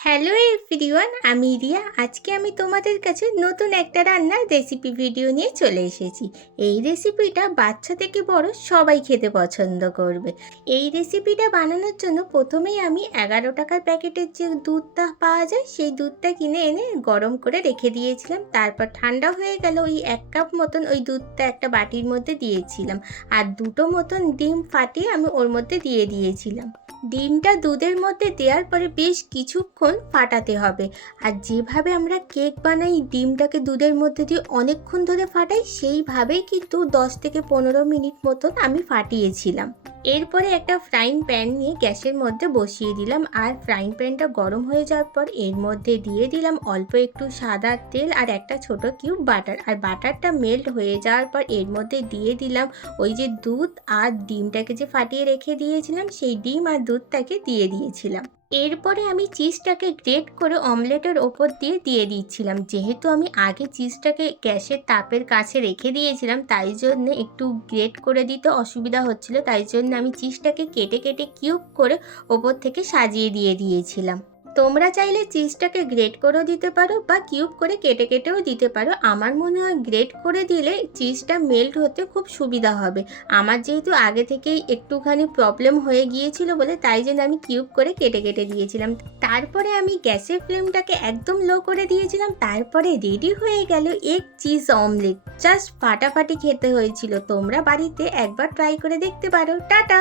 Hello everyone, আমি রিয়া। আজকে আমি তোমাদের কাছে নতুন একটা রান্নার রেসিপি ভিডিও নিয়ে চলে এসেছি। এই রেসিপিটা বাচ্চা থেকে বড় সবাই খেতে পছন্দ করবে। এই রেসিপিটা বানানোর জন্য প্রথমেই আমি 11 টাকার প্যাকেটের যে দুধটা পাওয়া যায় সেই দুধটা কিনে এনে গরম করে রেখে দিয়েছিলাম। তারপর ঠান্ডা হয়ে গেল ওই 1 কাপ মতন ওই দুধটা একটা বাটির মধ্যে দিয়েছিলাম। আর দুটো মতন ডিম ফাটিয়ে আমি ওর মধ্যে দিয়ে দিয়েছিলাম। ডিমটা দুধের মধ্যে দেওয়ার পরে বেশ কিছুক্ষণ ফাটাতে হবে। আর যেভাবে আমরা কেক বানাই, ডিমটাকে দুধের মধ্যে দিয়ে অনেকক্ষণ ধরে ফাটাই, সেইভাবেই কিন্তু 10 থেকে 15 মিনিট মতন আমি ফাটিয়েছিলাম। এরপরে একটা ফ্রাইং প্যান নিয়ে গ্যাসের মধ্যে বসিয়ে দিলাম। আর ফ্রাইং প্যানটা গরম হয়ে যাওয়ার পর এর মধ্যে দিয়ে দিলাম অল্প একটু সাদা তেল আর একটা ছোট কিউব বাটার। আর বাটারটা মেল্ট হয়ে যাওয়ার পর এর মধ্যে দিয়ে দিলাম ওই যে দুধ আর ডিমটাকে যে ফাটিয়ে রেখে দিয়েছিলাম, সেই ডিম আর দুধটাকে দিয়ে দিয়েছিলাম। এরপরে আমি চিজটাকে গ্রেট করে অমলেটের ওপর দিয়ে দিচ্ছিলাম। যেহেতু আমি আগে চিজটাকে গ্যাসের তাপের কাছে রেখে দিয়েছিলাম, তাই জন্য একটু গ্রেট করে দিতে অসুবিধা হচ্ছিল। তাই জন্য আমি চিজটাকে কেটে কেটে কিউব করে ওপর থেকে সাজিয়ে দিয়েছিলাম। তোমরা চাইলে চিজটাকে গ্রেট করেও দিতে পারো বা কিউব করে কেটে কেটেও দিতে পারো। আমার মনে হয় গ্রেট করে দিলে চিজটা মেল্ট হতে খুব সুবিধা হবে। আমার যেহেতু আগে থেকেই একটুখানি প্রবলেম হয়ে গিয়েছিল বলে তাই জন্য আমি কিউব করে কেটে কেটে দিয়েছিলাম। তারপরে আমি গ্যাসের ফ্লেমটাকে একদম লো করে দিয়েছিলাম। তারপরে রেডি হয়ে গেল এগ চিজ অমলেট। জাস্ট ফাটাফাটি খেতে হয়েছিল। তোমরা বাড়িতে একবার ট্রাই করে দেখতে পারো। টাটা।